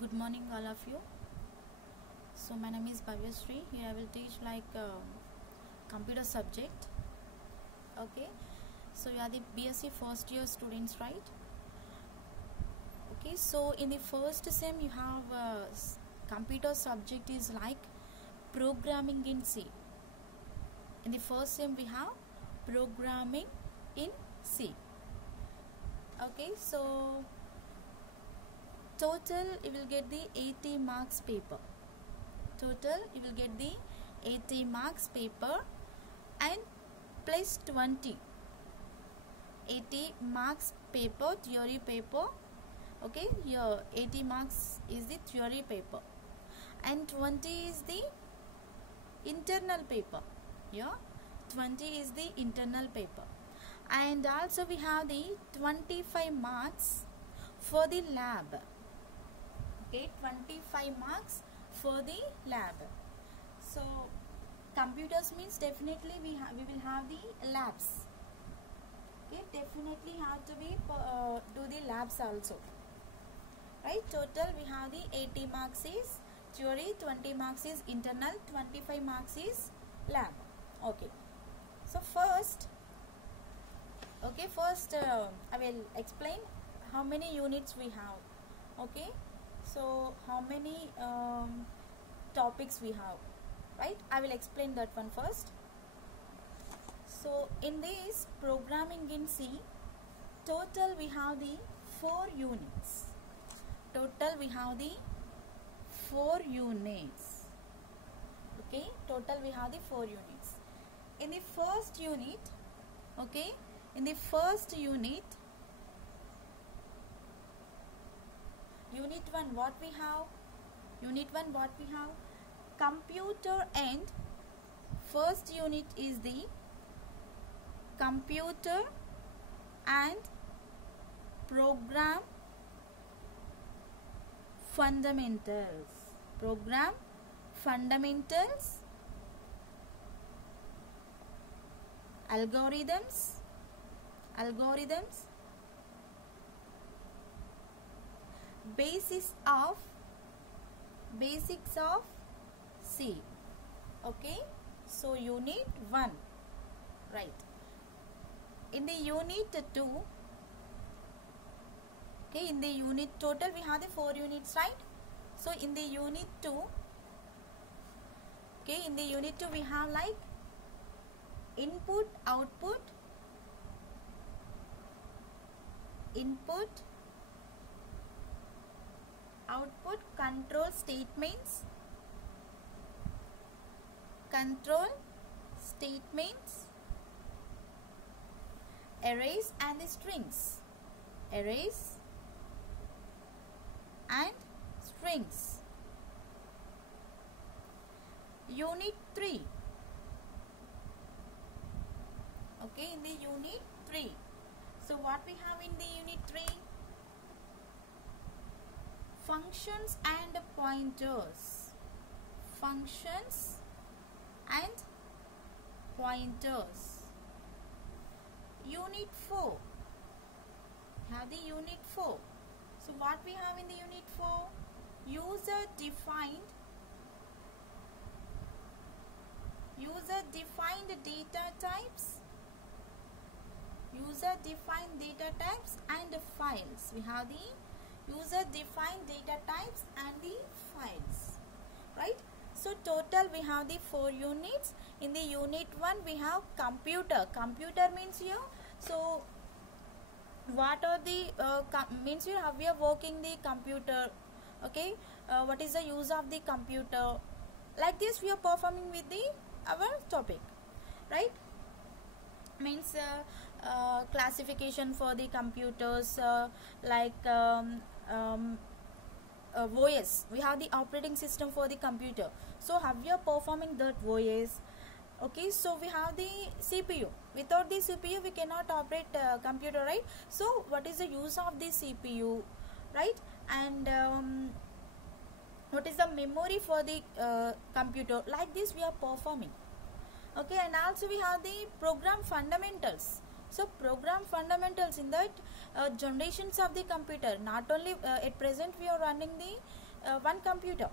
Good morning, all of you. So my name is Bhavyasri. Here I will teach computer subject. Okay. So you are the BSc first year students, right? Okay. So in the first sem you have computer subject is like programming in C. In the first sem we have programming in C. Okay. So total you will get the 80 marks paper. Total you will get the 80 marks paper and plus 20. 80 marks paper, theory paper. Okay, here 80 marks is the theory paper and 20 is the internal paper. Here 20 is the internal paper, and also we have the 25 marks for the lab. Okay, 25 marks for the lab. So computers means definitely we will have the labs. Okay, definitely have to be do the labs also, right? Total we have the 80 marks is theory, 20 marks is internal, 25 marks is lab. Okay, so first I will explain how many units we have. Okay, so how many topics we have, right? I will explain that one first. So in this programming in C, total we have the 4 units. Total we have the 4 units. Okay, total we have the 4 units. In the first unit, okay, in the first unit, unit 1 what we have? Unit 1 what we have? Computer, and first unit is the computer and program fundamentals. Program fundamentals, algorithms, basics of C. Okay, so unit 1, right? In the unit 2, okay, in the unit total we have the 4 units, right? So in the unit 2, okay, in the unit 2 we have like input, output, control statements, arrays and the strings, Unit 3, okay, in the unit 3, so what we have in the unit 3? Functions and pointers. Unit 4, have the unit 4. So what we have in the unit 4? User defined data types and files. We have the user defined data types and the files, right? So total we have the 4 units. In the unit 1 we have computer means here, so what are the means here how we are working the computer. Okay, what is the use of the computer, like this we are performing with the our topic, right? Means classification for the computers, like OS, we have the operating system for the computer, so how we are performing that OS. Okay, so we have the CPU. Without the CPU we cannot operate computer, right? So what is the use of the CPU, right? And what is the memory for the computer, like this we are performing. Okay, and also we have the program fundamentals. So program fundamentals, in that generations of the computer, not only at present we are running the one computer,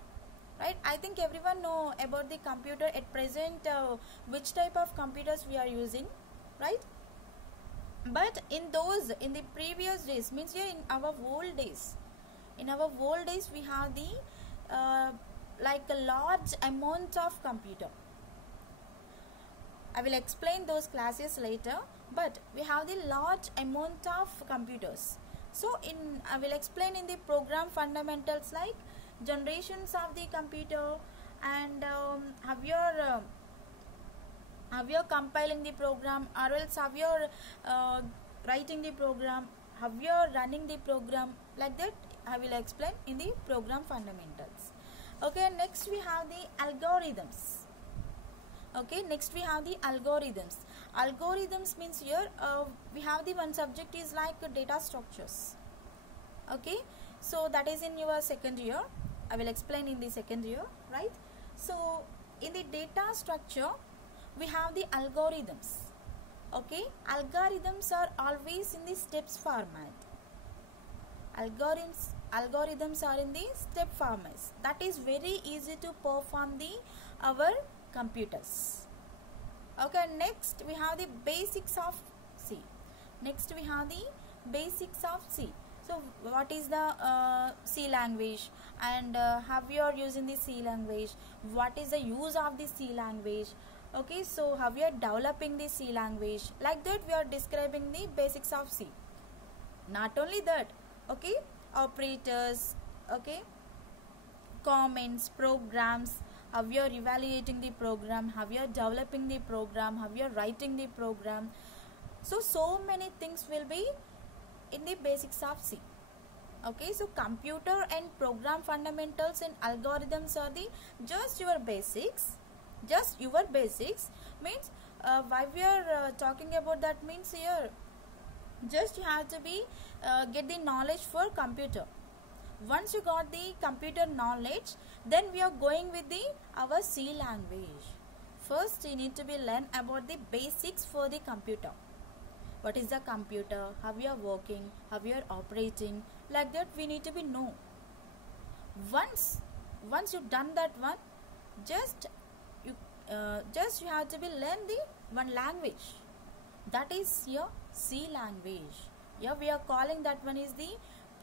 right? I think everyone know about the computer at present, which type of computers we are using, right? But in the previous days, means here in our old days, we have the like a large amount of computer. I will explain those classes later, but we have the large amount of computers. So I will explain in the program fundamentals, like generations of the computer, and how you're compiling the program, or else how you're writing the program, how you're running the program, like that I will explain in the program fundamentals. Okay, next we have the algorithms. Okay, next we have the algorithms. Algorithms means here we have the one subject is like data structures. Okay, so that is in your second year. I will explain in the second year, right? So in the data structure we have the algorithms. Okay, algorithms are always in the steps format. Algorithms are in the step formats. That is very easy to perform our computers. Okay, next we have the basics of C. So what is the C language, and how you are using the C language, what is the use of the C language. Okay, so how we are developing the C language, like that we are describing the basics of C. Not only that, okay, operators, okay, comments, programs, how you are evaluating the program, how you are developing the program, how you are writing the program. So many things will be in the basics of C. Okay, so computer and program fundamentals and algorithms are the just your basics. Means why we are talking about that, means here just you have to be get the knowledge for computer. Once you got the computer knowledge, then we are going with our C language. First you need to be learn about the basics for the computer. What is the computer, how we are working, how we are operating, like that we need to be know. Once you've done that one, just you have to be learn the one language, that is your C language. Here we are calling that one is the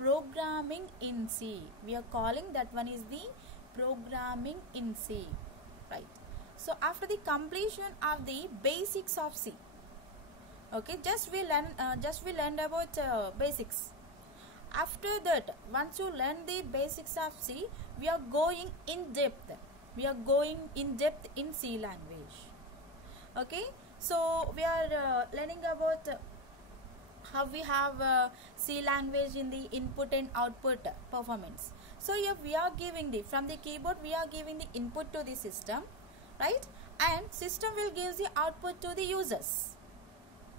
programming in C. Right? So after the completion of the basics of C, okay, just we learned about basics. After that, once you learn the basics of C, we are going in depth. In C language. Okay, so we are learning about how we have C language in the input and output performance. So here we are giving from the keyboard we are giving the input to the system, right? And system will give the output to the users,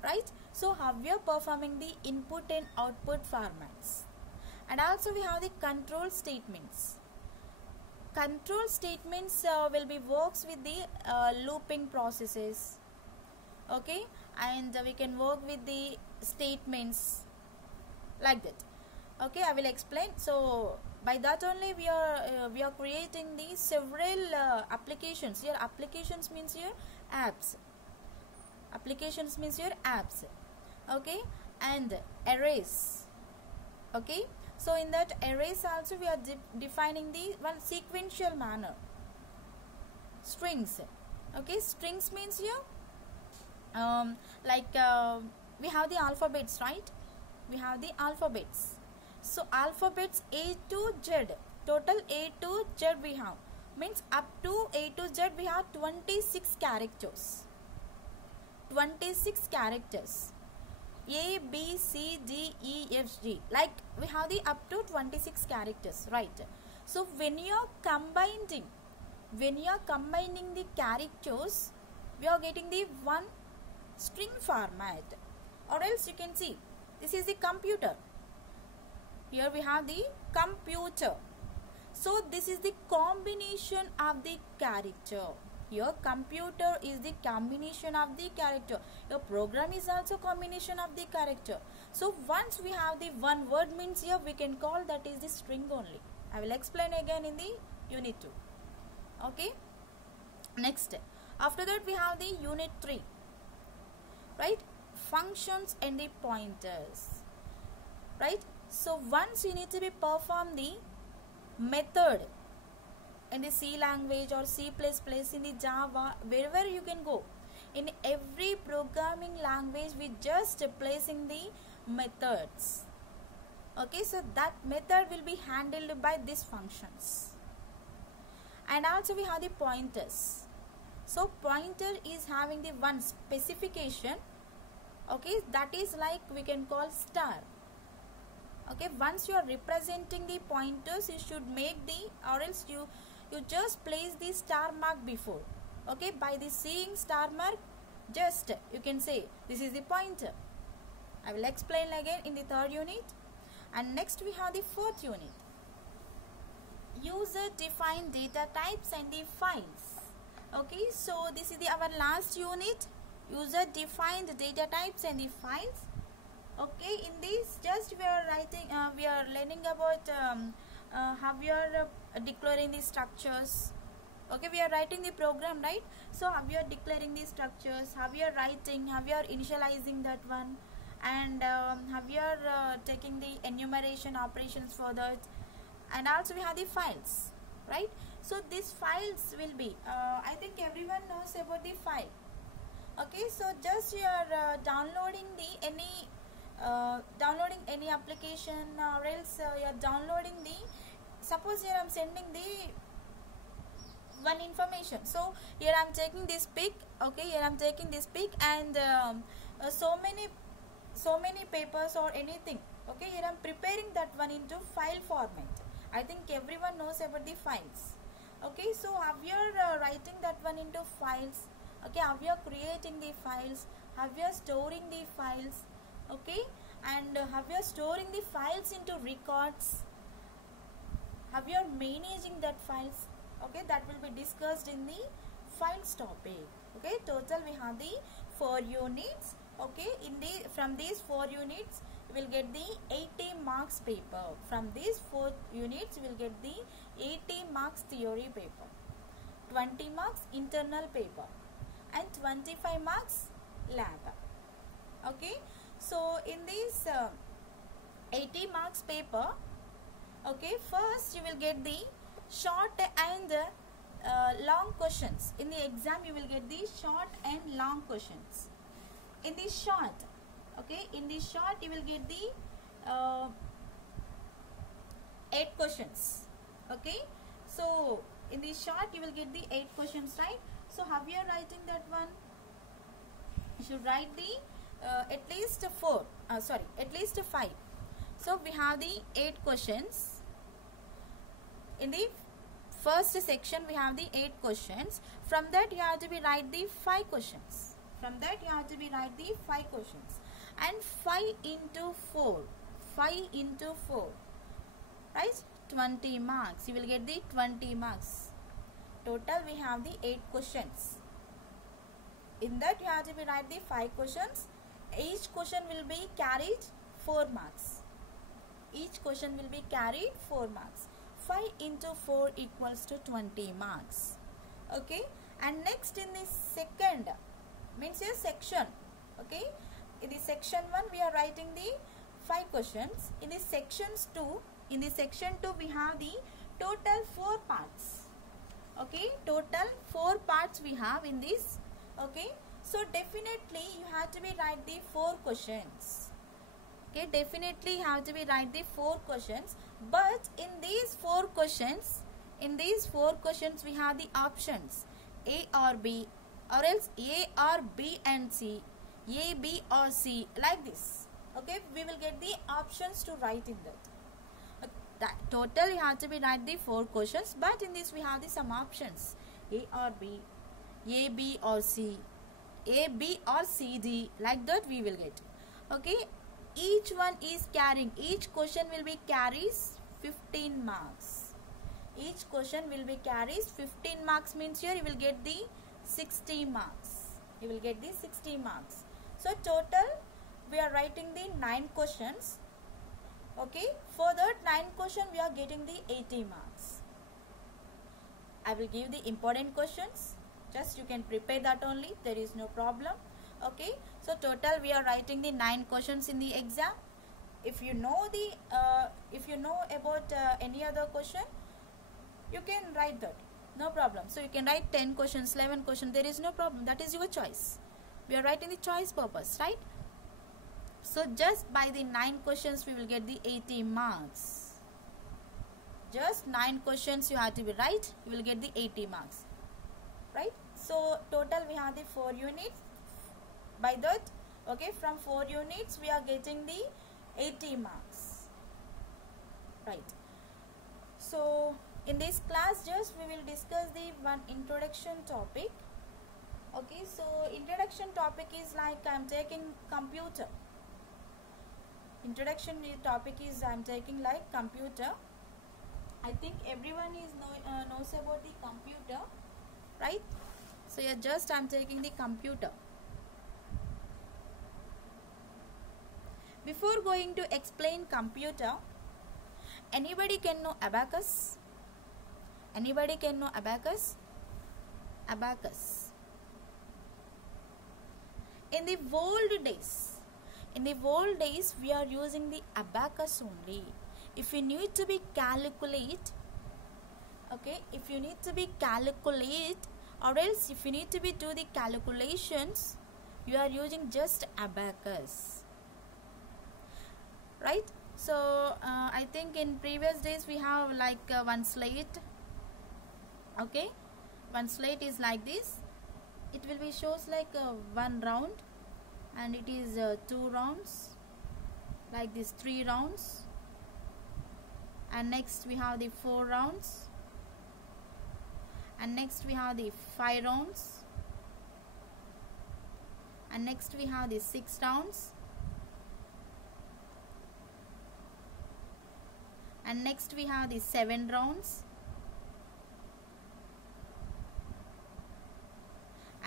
right? So how we are performing the input and output formats. And also we have the control statements. Control statements will be works with the looping processes. Okay, and we can work with the statements, like that. Okay, I will explain. So by that only we are creating the several applications. Here applications means here apps. Okay, and arrays. Okay, so in that arrays also we are defining the one sequential manner. Strings. Okay, strings means here we have the alphabets, right? So alphabets A to Z, total A to Z we have, means up to A to Z we have 26 characters. A, B, C, D, E, F, G, like we have the up to 26 characters, right? So when you are combining the characters, we are getting the one string format. Or else you can see this is the computer. Here we have the computer. So this is the combination of the character. Here computer is the combination of the character. A program is also combination of the character. So once we have the one word means here we can call that is the string only. I will explain again in the unit 2. Okay. Next, after that we have the unit 3. Right? Functions and the pointers. Right? So once you need to be perform the method in the C language or C++, in the Java, wherever you can go. In every programming language we just placing the methods. Okay, so that method will be handled by these functions. And also we have the pointers. So pointer is having the one specification. Okay, that is like we can call star. Okay, once you are representing the pointers, you should make the, or else you just place the star mark before. Okay, by the seeing star mark, just you can say this is the pointer. I will explain again in the 3rd unit. And next we have the 4th unit. User defined data types and the files. Okay, so this is our last unit. User defined data types and the files. Okay, in this just we are writing, we are learning about how we are declaring the structures. Okay, we are writing the program, right? So how we are declaring the structures, how we are writing, how we are initializing that one, and how we are taking the enumeration operations for that. And also we have the files, right? So these files will be, I think everyone knows about the file. Okay, so just you are downloading any application, or else you are downloading the, suppose here I am sending the one information. So here I am taking this pic. Okay, here I am taking this pic, and so many papers or anything. Okay, here I am preparing that one into file format. I think everyone knows about the files. Okay, so how we are writing that one into files. Okay, how we are creating the files, how we are storing the files. Okay, and how we are storing the files into records, how we are managing that files. Okay, that will be discussed in the files topic. Okay, total we have the 4 units. Okay, from these 4 units we will get the 80 marks paper. From these 4 units we will get the 80 marks theory paper, 20 marks internal paper, and 25 marks lab. Okay, so in this 80 marks paper, okay, first you will get the short and long questions. In the exam you will get the short and long questions. In the short, okay, in the short you will get the 8 questions. Okay, so in the short you will get the 8 questions, right? So how we are writing that one? You should write the at least 5. So we have the 8 questions. In the first section we have the 8 questions. From that you have to be write the 5 questions. From that you have to be write the 5 questions. And 5 into 4. 5 into 4. Right? 20 marks. You will get the 20 marks. Total we have the 8 questions. In that you have to be write the 5 questions. Each question will be carried 4 marks. Each question will be carried 4 marks. 5 into 4 equals to 20 marks. Okay, and next in the second, means a section. Okay, in the section 1 we are writing the 5 questions. In the sections 2, in the section 2 we have the total 4 parts. Okay, total 4 parts we have in this. Okay, so definitely you have to be write the 4 questions. Okay, definitely you have to be write the 4 questions. But in these 4 questions, we have the options A or B, or else A or B and C, A, B or C, like this. Okay, we will get the options to write in that. Total you have to be write the 4 questions, but in this we have the some options A or B, A, B or C, A, B or C, D, like that we will get. Okay, each one is carrying, each question will be carries 15 marks. Each question will be carries 15 marks, means here you will get the 60 marks. You will get the 60 marks. So total we are writing the 9 questions. Okay, for that 9 question we are getting the 80 marks. I will give the important questions, just you can prepare that only, there is no problem. Okay, so total we are writing the 9 questions in the exam. If you know about any other question, you can write that, no problem. So you can write 10 questions, 11 questions, there is no problem, that is your choice. We are writing the choice purpose, right? So just by the 9 questions we will get the 80 marks. Just 9 questions you have to be right, you will get the 80 marks, right? So total we have the 4 units. By that, okay, from 4 units we are getting the 80 marks, right? So in this class just we will discuss the one introduction topic. Okay, so introduction topic is like I am taking computer. Introduction topic is I am taking like computer. I think everyone is knows about the computer, right? So yeah, just I am taking the computer. Before going to explain computer, anybody can know abacus? Anybody can know abacus? Abacus. In the old days we are using the abacus only. If you need to be calculate, okay, if you need to be calculate, or else if you need to be do the calculations, you are using just abacus, right? So I think in previous days we have like one slate. Okay, one slate is like this. It will be shows like one round, and it is 2 rounds, like this 3 rounds, and next we have the 4 rounds, and next we have the 5 rounds, and next we have the 6 rounds, and next we have the 7 rounds,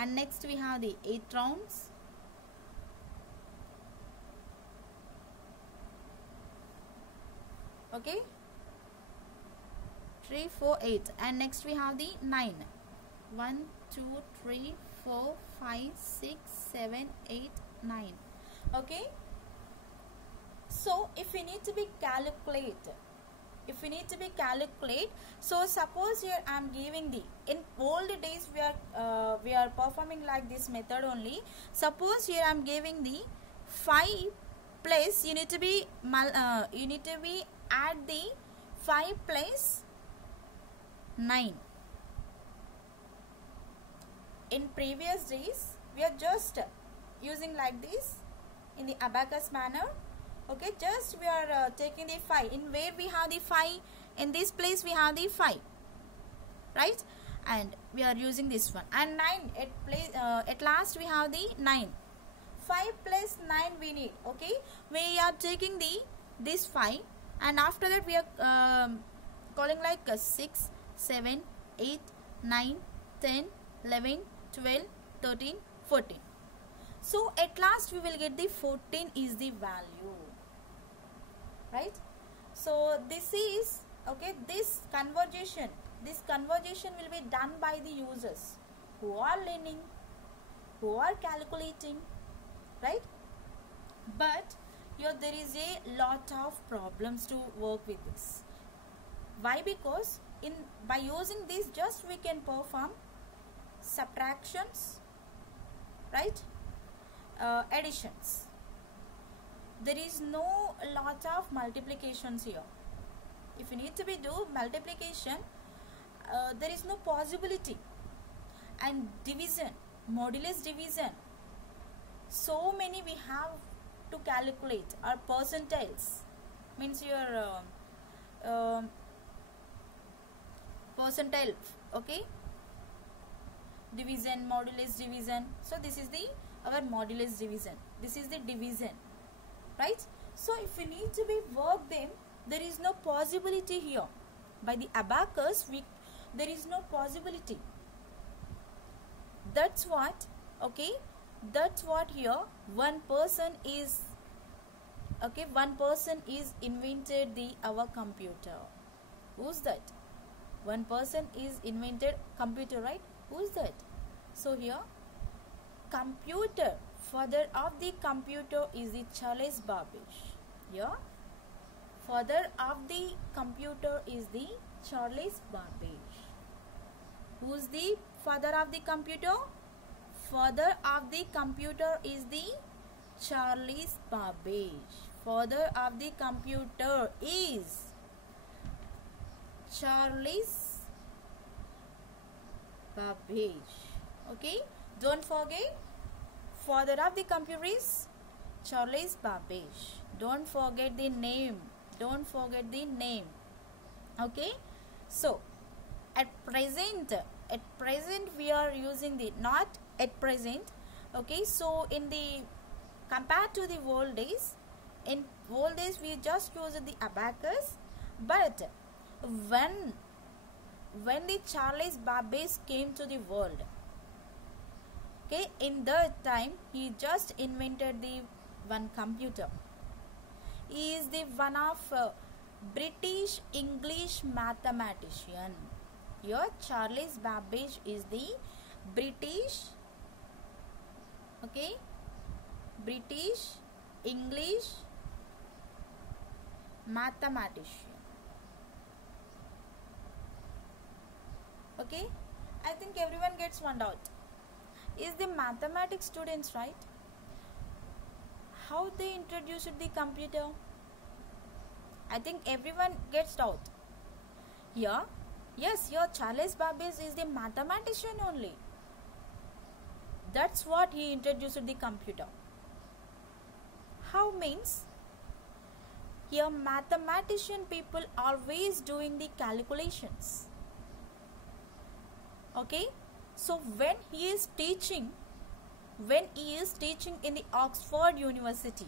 and next we have the 8 rounds, okay, 3, 4, 8, and next we have the 9. 1, 2, 3, 4, 5, 6, 7, 8, 9. Okay, so if we need to be calculate, so suppose here I am giving the, in old days we are performing like this method only. Suppose here I am giving the 5 plus, you need to be add the 5 plus 9. In previous days we are just using like this in the abacus manner. Okay, just we are taking the 5. In where we have the 5, in this place we have the 5, right? And we are using this one, and 9 at last we have the 9. 5 plus 9 we need. Okay, we are taking the this 5, and after that we are calling like 6, 7, 8, 9, 10, 11, 12, 13, 14. So at last we will get the 14 is the value, right? So this is, okay, this conversion will be done by the users who are learning, who are calculating, right? But here there is a lot of problems to work with this. Why? Because by using this just we can perform subtractions, right? Additions. There is no lot of multiplications here. If you need to be do multiplication, there is no possibility. And division, modulus division, so many we have to calculate. Or percentiles, means your percentile, okay, division, modulus division. So this is the our modulus division, this is the division, right? So if we need to be work them, there is no possibility here. By the abacus there is no possibility. That's what, okay, That's what here one person is, okay, one person is invented the our computer. Who's that? One person is invented computer, right? Who's that? So here computer, father of the computer is the Charles Babbage. Here father of the computer is the Charles Babbage. Who's the father of the computer? Father of the computer is the Charles Babbage. Father of the computer is Charles Babbage. Okay, don't forget, father of the computer is Charles Babbage. Don't forget the name. Don't forget the name. Okay, so at present we are using the not at present. Okay, so in the compared to the old days, in old days we just used the abacus, but when the Charles Babbage came to the world, okay, in that time he just invented the one computer. He is the one of British English mathematician. Here Charles Babbage is the British, okay, British English mathematician. Okay, I think everyone gets one doubt. Is the mathematics students, right? How they introduced the computer? I think everyone gets doubt. Here, yes, here Charles Babbage is the mathematician only. That's what he introduced the computer. How means? Here mathematician people always doing the calculations. Okay, so when he is teaching in the Oxford University,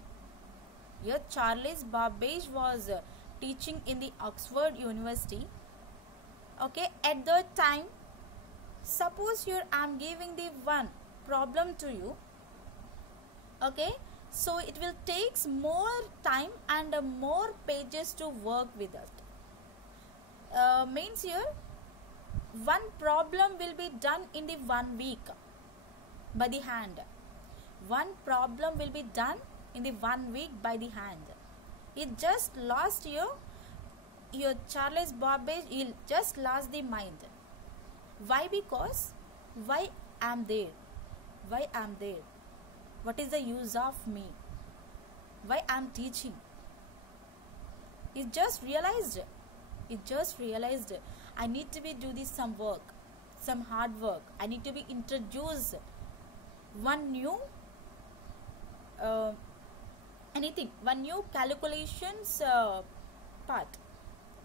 here Charles Babbage was teaching in the Oxford University. Okay, at that time, suppose here I am giving the one problem to you. Okay, so it will takes more time and more pages to work with it. Means here one problem will be done in the 1 week by the hand. One problem will be done in the 1 week by the hand. It just lost your Charles Babbage, he just lost the mind. Why? Because why am there? Why am there? What is the use of me? Why am teaching? He just realized. I need to be do this some work, some hard work. I need to be introduce one new one new calculations part,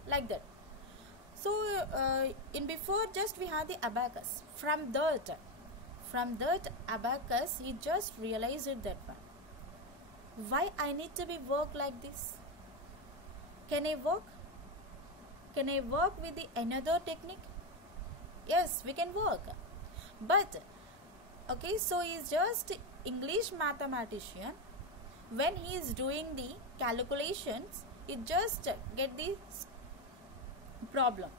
like that. So in before just we had the abacus. From that abacus he just realized that one. Why I need to be work like this? Can I work with the another technique? Yes, we can work. But okay, so he is just English mathematician. When he is doing the calculations, he just get the problem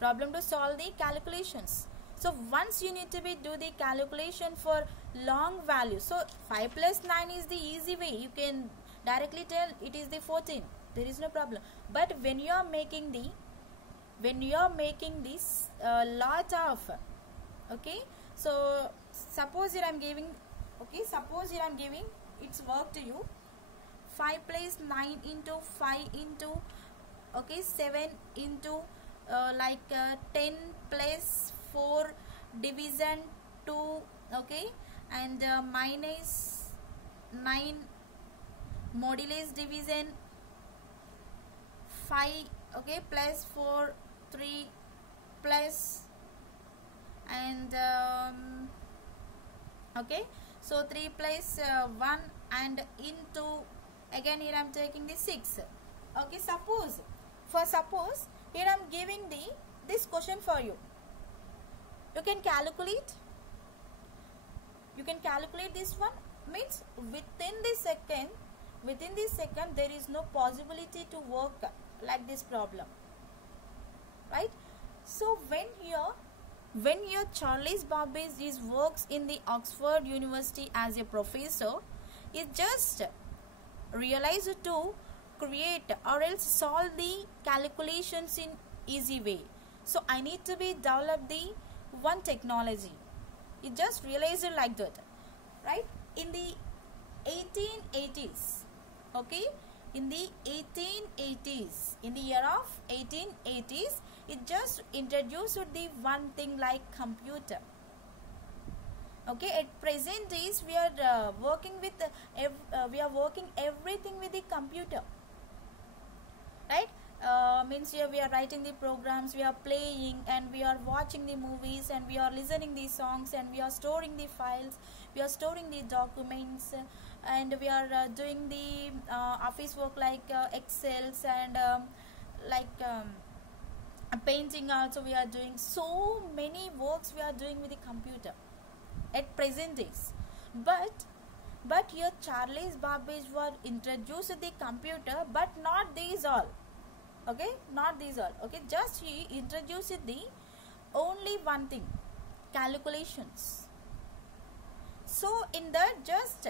to solve the calculations. So once you need to be do the calculation for long value, so 5 plus 9 is the easy way. You can directly tell it is the 14. There is no problem. But when you are making this lot of, okay, so suppose here I am giving, its work to you. 5 plus 9 into 5 into, okay, 7 into 10 plus 4 division 2, okay, and minus 9 modulus division 5, okay, plus 4 3 plus and okay, so 3 plus 1 and into, again here I am taking the 6. Okay, suppose here I am giving this question for you. You can calculate. You can calculate this one, means within the second there is no possibility to work like this problem, right? So when here Charles Babbage works in the Oxford University as a professor, he just realized to create or else solve the calculations in easy way. So I need to be develop the one technology. He just realized it like that, right? In the 1880s, okay, in the 1880s, in the year of 1880s, it just introduced the one thing like computer. Okay, at present days we are working with everything with the computer, right? Means here we are writing the programs, we are playing, and we are watching the movies, and we are listening the songs, and we are storing the files, we are storing the documents, and we are doing the office work like Excels and painting also. We are doing so many works we are doing with the computer at present days. But here Charles Babbage was introduced the computer, but not these all. Okay, not these all. Okay, just he introduced the only one thing, calculations. So in that, just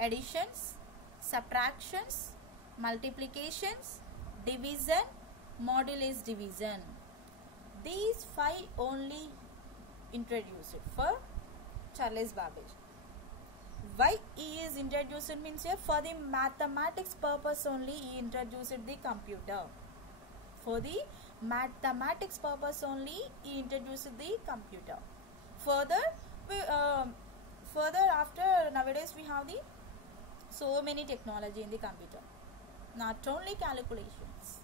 additions, subtractions, multiplications, division, modulus division, these 5 only introduced for Charles Babbage. Why he is introduced means here for the mathematics purpose only he introduced the computer. For the mathematics purpose only he introduced the computer. Further after nowadays we have the so many technology in the computer, not only calculations.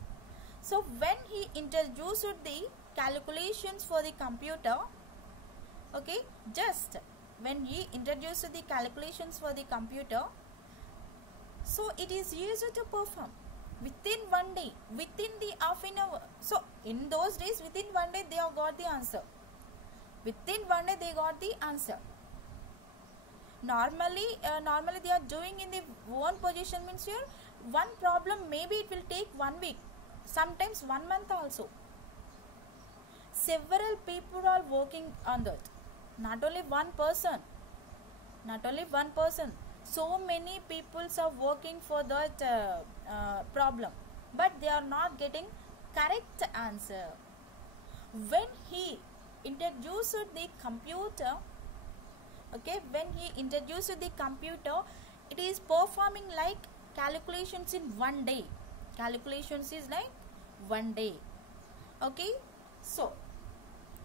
So when he introduced the calculations for the computer, okay, just when he introduced the calculations for the computer, so it is used to perform within one day, within the half an hour. So in those days, within one day they have got the answer. Within one day they got the answer. Normally they are doing in the one position, means here one problem maybe it will take 1 week, sometimes 1 month also. Several people are working on that. Not only one person. So many people are working for that problem, but they are not getting correct answer. When he introduced the computer, okay, it is performing like calculations in 1 day. Calculations is like 1 day. Okay, so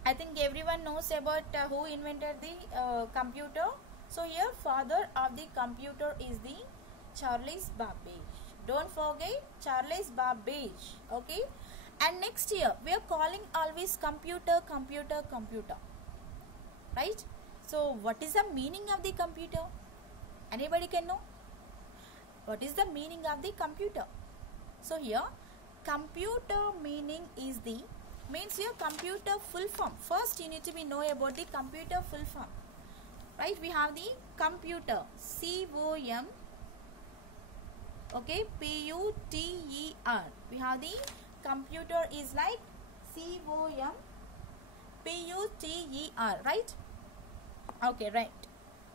I think everyone knows about who invented the computer. So here father of the computer is the Charles Babbage. Don't forget Charles Babbage. Okay, and next year we are calling always computer. Right? So what is the meaning of the computer? Anybody can know? What is the meaning of the computer? So here computer meaning is the, means here computer full form. First you need to be know about the computer full form. Right? We have the computer, C-O-M, okay, P-U-T-E-R. We have the computer is like C-O-M, P-U-T-E-R, right? Okay, right.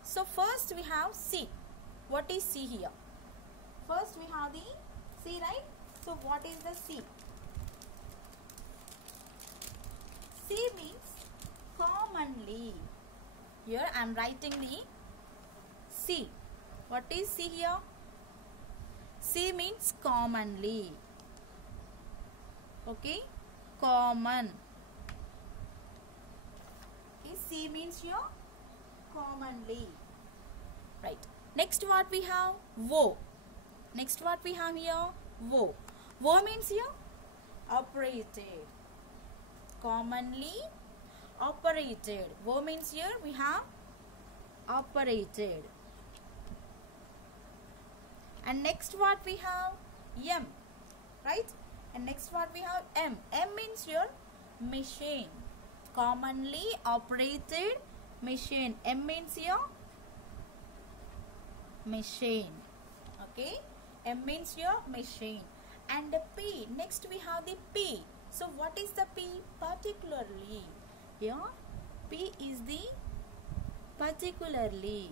So first we have C. What is C here? First we have the C, right? So what is the C? C means commonly. Here I am writing the C. What is C here? C means commonly. Okay, common. Okay, C means here commonly. Right. Next what we have? Wo. Next what we have here? Wo. Wo means here operated. Commonly operated. Wo means here we have operated. And next what we have? M. Right? And next what we have? M. M means here machine. Commonly operated machine. M means your machine. Okay, M means your machine. And the P, next we have the P. So what is the P? Particularly. Here P is the particularly.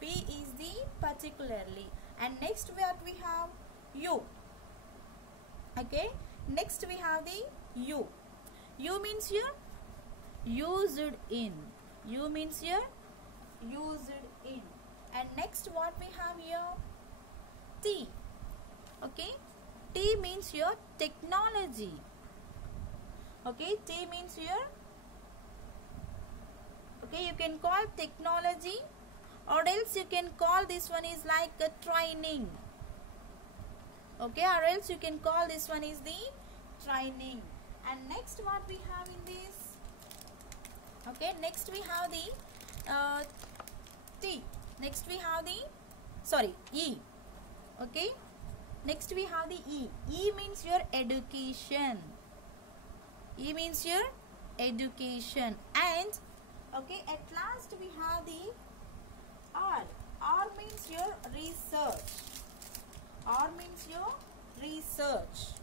P is the particularly. And next what we have? U. Okay, next we have the U. U means your used in. U means your used in. And next what we have here? T. Okay, T means your technology. Okay, T means your, okay, you can call technology, or else you can call this one is like a training. Okay, or else you can call this one is the training. And next what we have in this? Okay, next we have the T. Next we have the E. Okay, next we have the E. E means your education. E means your education. And okay, at last we have the R. R means your research. R means your research.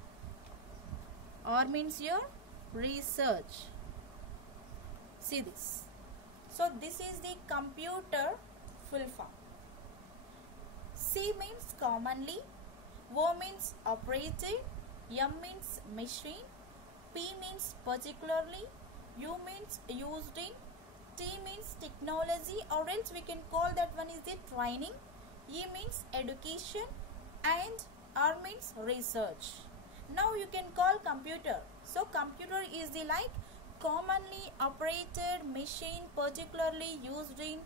R means your research. See this. So this is the computer full form. C means commonly, O means operated, M means machine, P means particularly, U means used in, T means technology, or else we can call that one is the training, E means education, and R means research. Now you can call computer. So computer is the like commonly operated machine, particularly used in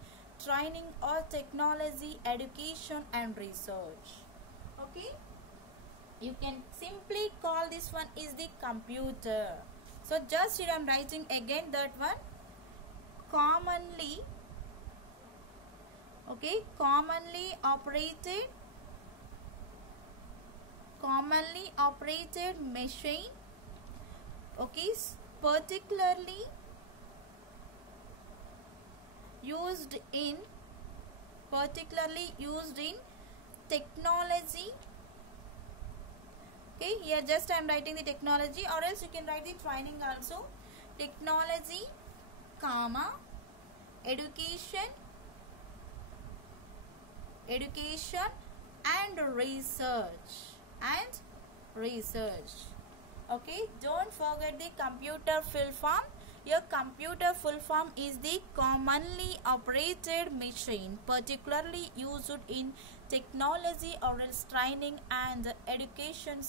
training or technology, education and research. Okay, you can simply call this one is the computer. So just here I am writing again that one, commonly, okay, commonly operated machine, okay, particularly used in technology. Okay, here just I am writing the technology, or else you can write the training also. Technology, comma, education and research. Okay, don't forget the computer full form. Your computer full form is the commonly operated machine, particularly used in technology or else training and education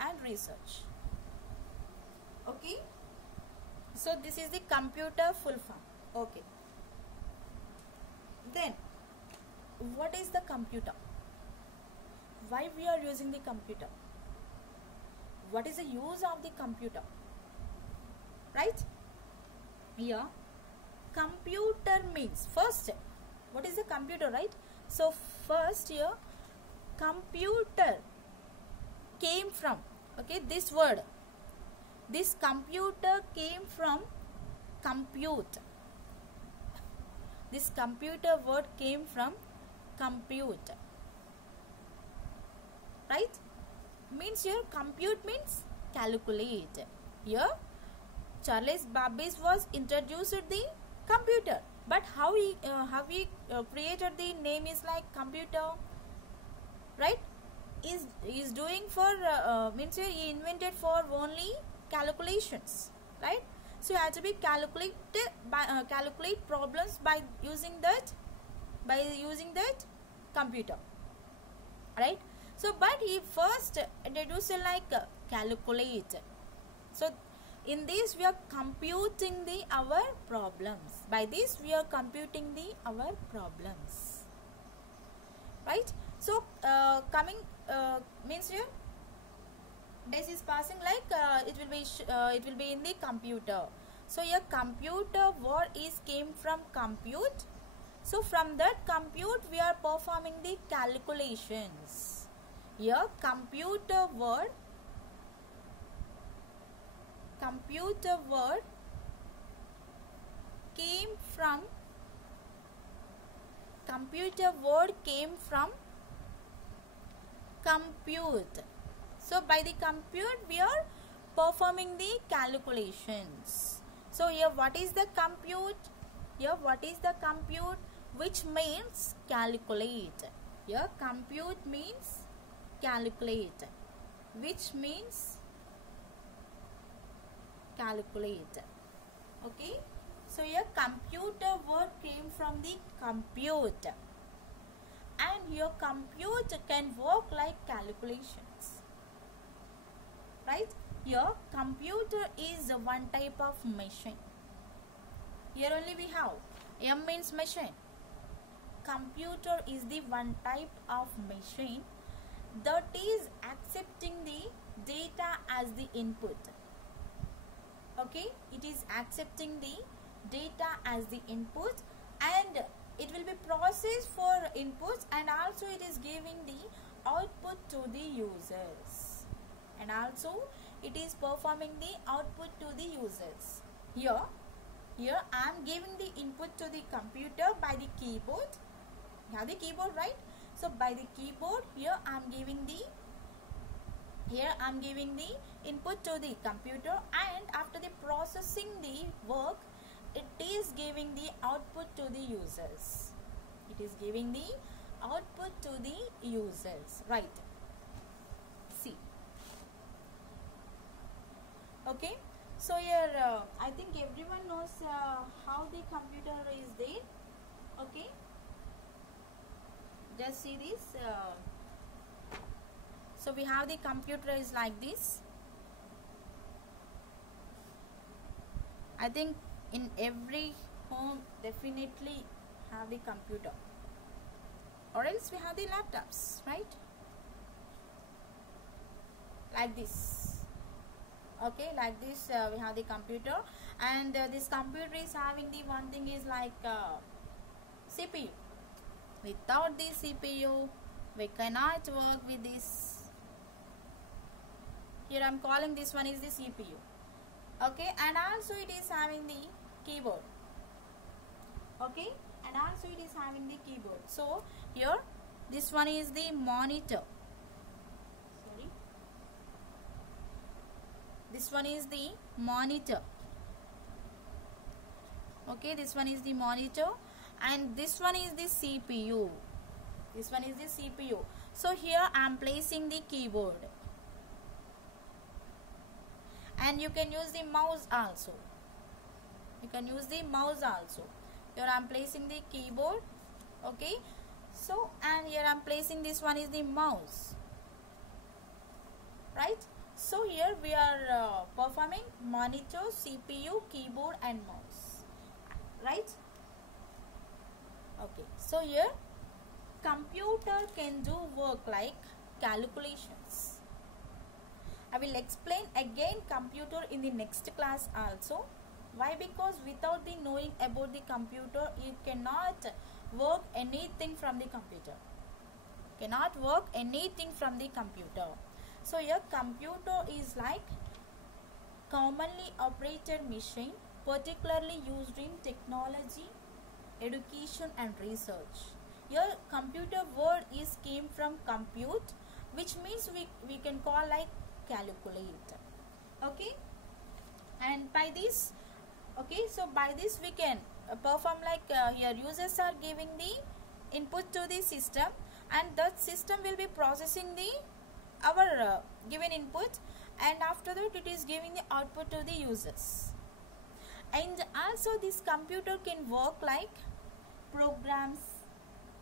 and research. Okay, so this is the computer full form. Okay, then what is the computer? Why we are using the computer? What is the use of the computer? Right? Here, computer means, first, what is a computer, right? So first here, computer came from, okay, this word, this computer came from compute. This computer word came from compute, right? Means here compute means calculate. Here Charles Babbage was introduced the computer, but how he created the name is like computer, right? Is doing for means here he invented for only calculations, right? So you have to be calculate problems by using that computer, right? So but he first introduced like calculate. So in this we are computing our problems. By this we are computing our problems, right? So coming means here days is passing, like it will be in the computer. So your computer word is came from compute. So from that compute we are performing the calculations. Here computer word came from computer word came from compute. So by the compute we are performing the calculations. So here what is the compute? Here what is the compute? Which means calculate. Here compute means calculate, which means calculate. Okay, so here computer word came from the compute, and your compute can work like calculations, right? Here computer is one type of machine. Here only we have M means machine. Computer is the one type of machine that is accepting the data as the input. Okay, it is accepting the data as the input, and it will be processed for inputs, and also it is giving the output to the users, and also it is performing the output to the users. Here I am giving the input to the computer by the keyboard. You have the keyboard, right? So by the keyboard, here I am giving the input to the computer, and after the processing the work, it is giving the output to the users. It is giving the output to the users, right? See. Okay. So here I think everyone knows how the computer is there. Okay. Just see this. So we have the computer is like this. I think in every home definitely have the computer, or else we have the laptops, right? Like this. Okay, like this we have the computer, and this computer is having the one thing is like CPU. Without the CPU we cannot work with this. Here I am calling this one is the CPU. Okay, and also it is having the keyboard. Okay, and also it is having the keyboard. So here this one is the monitor. Sorry, this one is the monitor. Okay, this one is the monitor, and this one is the CPU. This one is the CPU. So here I am placing the keyboard, and you can use the mouse also. You can use the mouse also. Here I am placing the keyboard. Okay, so and here I am placing this one is the mouse, right? So here we are performing monitor, CPU, keyboard and mouse, right? Okay, so here computer can do work like calculations. I will explain again computer in the next class also. Why? Because without the knowing about the computer, you cannot work anything from the computer. Cannot work anything from the computer. So here computer is like commonly operated machine, particularly used in technology, education and research. Here computer word is came from compute, which means we can call like calculate. Okay, and by this, okay, so by this we can perform like here users are giving the input to the system, and that system will be processing the our given input, and after that it is giving the output to the users. And also this computer can work like programs,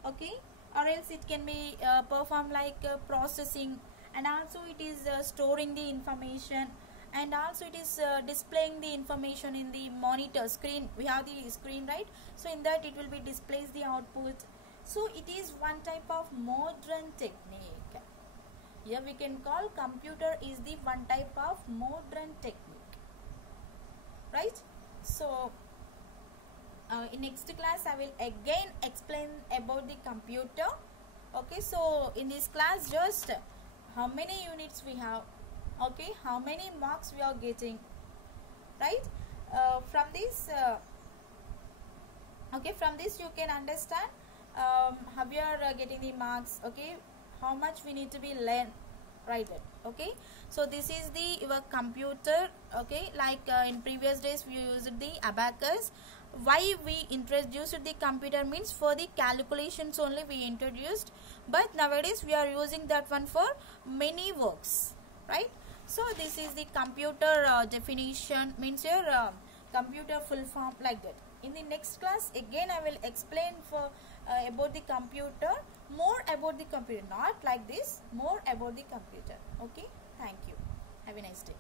okay, or else it can be perform like processing, and also it is storing the information, and also it is displaying the information in the monitor screen. We have the screen, right? So in that it will be displays the output. So it is one type of modern technique. Here we can call computer is the one type of modern technique, right? So in next class I will again explain about the computer. Okay, so in this class just how many units we have, okay, how many marks we are getting, right? From this Okay, from this you can understand how we are getting the marks. Okay, how much we need to be learn, write it. Okay, so this is the your computer. Okay, like in previous days we used the abacus. Why we introduced the computer means for the calculations only we introduced, but nowadays we are using that one for many works, right? So this is the computer definition, means your computer full form, like that. In the next class again I will explain for about the computer, more about the computer, not like this, more about the computer. Okay, thank you, have a nice day.